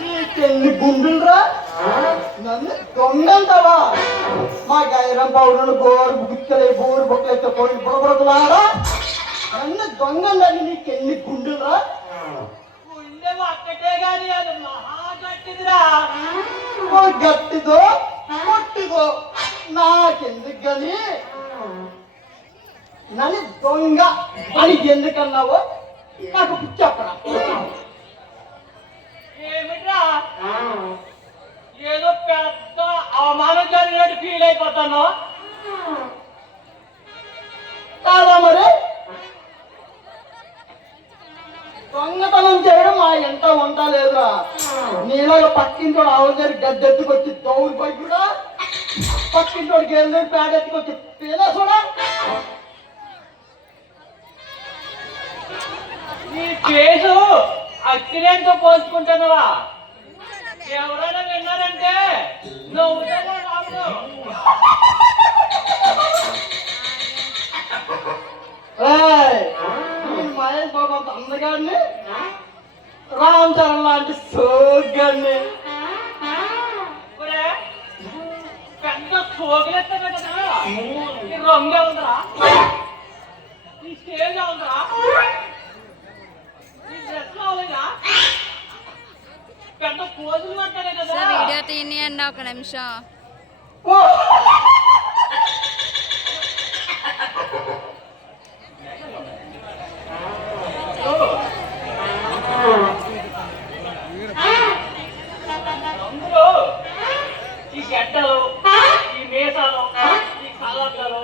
నీకెన్ని గుండులరా, నన్ను దొంగంటావా? మా గైరం పౌరులు గోరు బుక్కలే బోరు బుక్కలైతే పోయి బుడబుడకులారా, నన్ను దొంగలని నీకెన్ని గుండులరా? గుండె ఒక్కటే గాని అది మహా గట్టిదిరా. గట్టిదో కొట్టిదో నాకెందుకు గాని, నన్ను దొంగ అని ఎందుకన్నావో నాకు చెప్పరా. ఏమిట్రా ఏదో పెద్ద అవమానం జరిగినట్టు ఫీల్ అయిపోతాను కాదా? మరి దొంగతనం చేయడం మా ఎంత వంట లేదురా. నీలాగా పక్కింటోడు ఆవుల దగ్గర గద్దెత్తుకొచ్చి దౌడు పోయి కూడా పక్కింటోడు గేదె పేడ ఎత్తుకొచ్చి పేద చూడా. నీ కేసు అక్కిరేంతో పోల్చుకుంటున్నావా? ఎవరైనా విన్నారంటే నవ్వుతావా? రాముడు మహేష్ బాబు అంత అందగాడిని, రామ్ చరణ్ లాంటి సోగ్గాడిని, పెద్ద సోగులెత్తాను కదా. ఈ రంగు ఉందరా, ఈ స్టేజ్ ఉందరా, ఈ డ్రెస్ అవునా, పెద్ద పోజులు పట్టానే కదా. వీడియో తీయండి ఒక నిమిషం. ఈ గడ్డలు, ఈ మీసాలు, ఈ కళ్ళద్దాలు,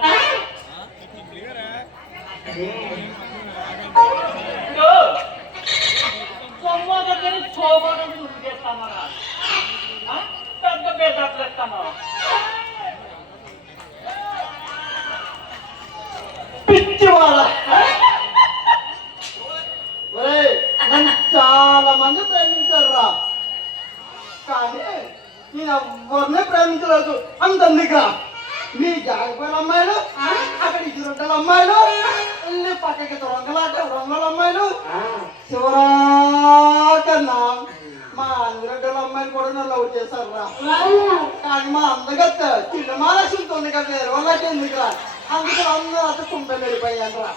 సొమ్మని చోబని గుర్తు చేస్తాను. పెద్ద పేదలు ఇస్తాను. పిచ్చివాడ నన్ను చాలా మంది ప్రేమించారురా, కానీ నేను ఎవరిని ప్రేమించలేదు. అంతందుగా నీ జాగిపోయిన అమ్మాయిలు, అక్కడ ఇరుంటల అమ్మాయిలు, ఇల్లు పక్కకి రంగుల అమ్మాయిలు, శివరాకన్నా మా అందరెడ్డల అమ్మాయిలు కూడా నన్ను లవ్ చేశారురా. కానీ మా అందగత్త చిన్నమాలక్ష్మితో ఉంది కదా, వేరే వాళ్ళకి ఎందుకురా, అందుకే అందరూ అంత కుంపెళ్ళి వెళ్ళిపోయాను రా.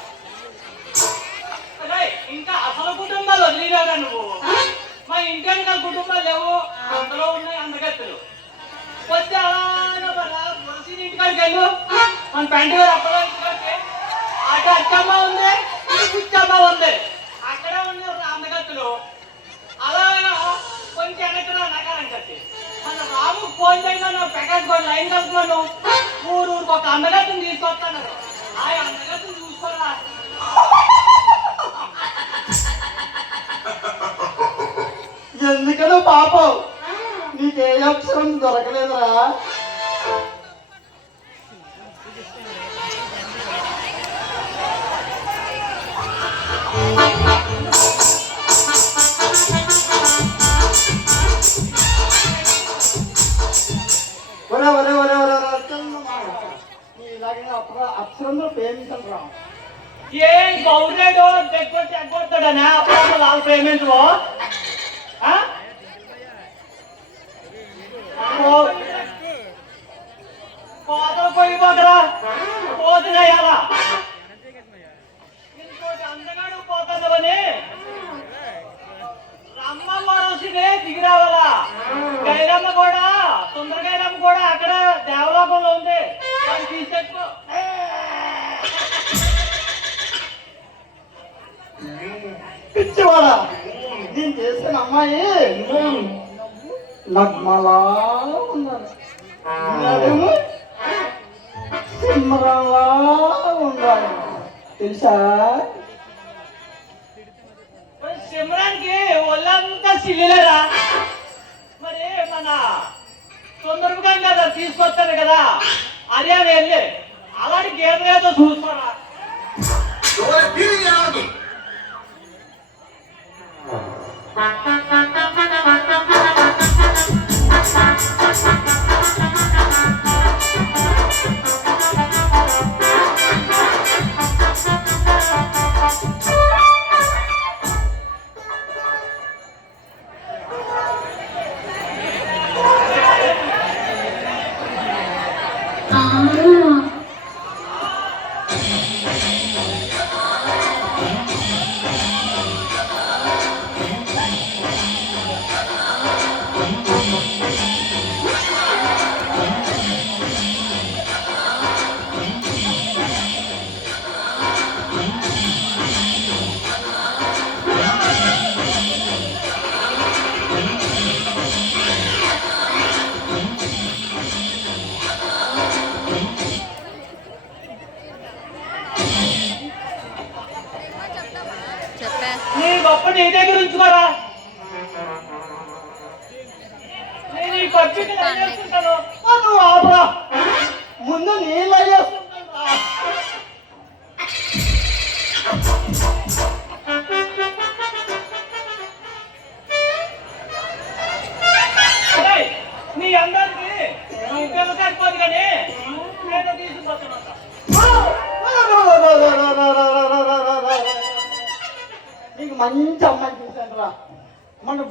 ఇంకా అసలు కుటుంబాలు వదిలేదా నువ్వు? మా ఇంటి వెనకాల కుటుంబాలు లేవు, అందులో ఉన్నాయి అందగత్తులు. వచ్చి అలా మురసీని ఇంటికాడికి వెళ్ళు, మన పెంట గారు అప్పలో ఇంటికి అటు అచ్చమ్మ ఉంది, కుచ్చమ్మ ఉంది, అక్కడ ఉన్నారు అందగత్తులు. అలా కొంచెం వెనక్కి నకారం కట్టి మన రాము ఫోన్ చేయగా పెట్టుకొని లైన్ కలుపుతున్నాను. ఊరికి ఒక అందగత్తుని తీసుకొస్తాను. ఆ అందగత్తుని చూసుకోరా. ఎందుకనో పాపం నీకే అక్షరం దొరకలేదురా. అక్షరంలో ప్రేమించను రా. ఏం గౌరేడు దగ్గొచ్చి ఎగ్గొడతాడనే అప్పుడు వాళ్ళు ప్రేమించవు. కోతలు పోయిపోకరా, పోతున్నాయాలా ఇంకోటి అందగాడు పోతాడవని రమ్మమ్మ రోజునే దిగి రావాలా. గైరమ్మ కూడా సుందర గైరమ్మ కూడా అక్కడ దేవలోకంలో ఉంది, తీసుకెట్టుకో. పిచ్చివాడా, నేను చేసిన అమ్మాయి నగ్మలా ఉన్నారు, నడుము సింహంలా ఉండాలి తెలుసా. సిల్లిలేరా మరి మన తొందరగా కదా తీసుకొస్తాను కదా అదే వెళ్ళి అలాంటి గేదెలేదో చూసుకోరా. చెప్పా నీ గొప్ప నీ దగ్గర ఉంచుకోరా. నేను ఈ పక్షికి చేసుకుంటాను. నువ్వు ఆపరా, ముందు నీళ్ళు అయ్యేస్తుంటా. నీ అందరికి నీ పిల్ల సరిపోదు కానీ నేను తీసుకొచ్చాను. నీకు మంచి అమ్మాయి చూశాను రా. మన